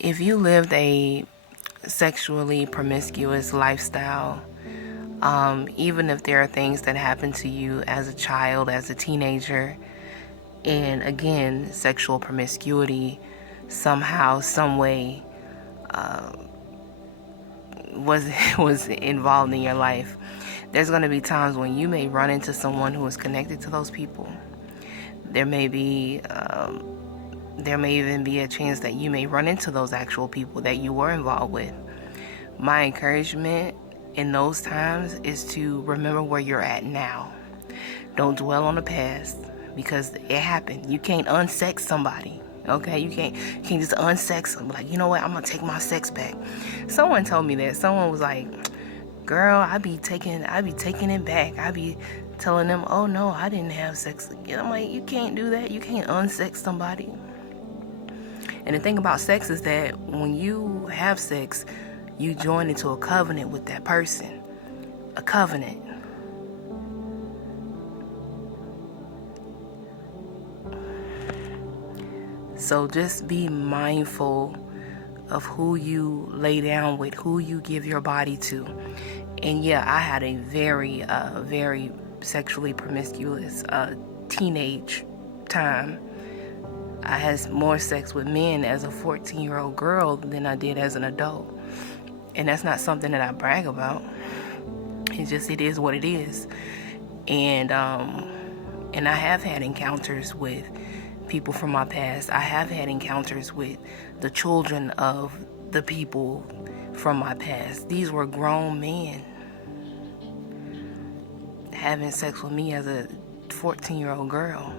If you lived a sexually promiscuous lifestyle, even if there are things that happen to you as a child, as a teenager, and again, sexual promiscuity somehow, some way was was involved in your life, there's going to be times when you may run into someone who is connected to those people. There may even be a chance that you may run into those actual people that you were involved with. My encouragement in those times is to remember where you're at now. Don't dwell on the past, because it happened. You can't unsex somebody. Okay, you can't just unsex them. Like, you know what? I'm gonna take my sex back. Someone told me that. Someone was like, "Girl, I be taking it back. I be telling them, oh no, I didn't have sex again." I'm like, you can't do that. You can't unsex somebody. And the thing about sex is that when you have sex, you join into a covenant with that person. A covenant. So just be mindful of who you lay down with, who you give your body to. And yeah, I had a very, very sexually promiscuous teenage time. I had more sex with men as a 14-year-old girl than I did as an adult. And that's not something that I brag about. It is what it is. And I have had encounters with people from my past. I have had encounters with the children of the people from my past. These were grown men having sex with me as a 14-year-old girl.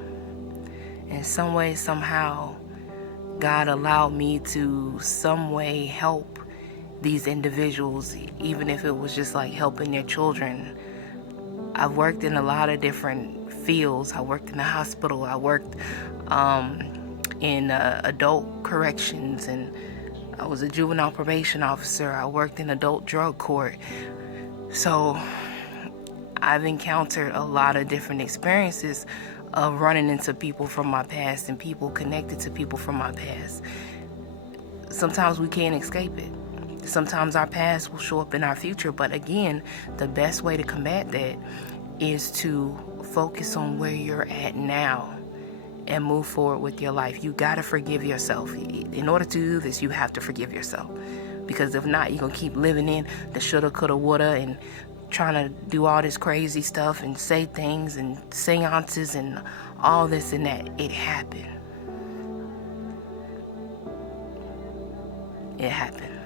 In some way, somehow, God allowed me to some way help these individuals, even if it was just like helping their children. I've worked in a lot of different fields. I worked in the hospital. I worked in adult corrections, and I was a juvenile probation officer. I worked in adult drug court. So I've encountered a lot of different experiences of running into people from my past and people connected to people from my past. Sometimes we can't escape it. Sometimes our past will show up in our future, but again, the best way to combat that is to focus on where you're at now and move forward with your life. You gotta forgive yourself. In order to do this, you have to forgive yourself, because if not, you're gonna keep living in the shoulda, coulda, woulda, and trying to do all this crazy stuff and say things and seances and all this and that. It happened. It happened.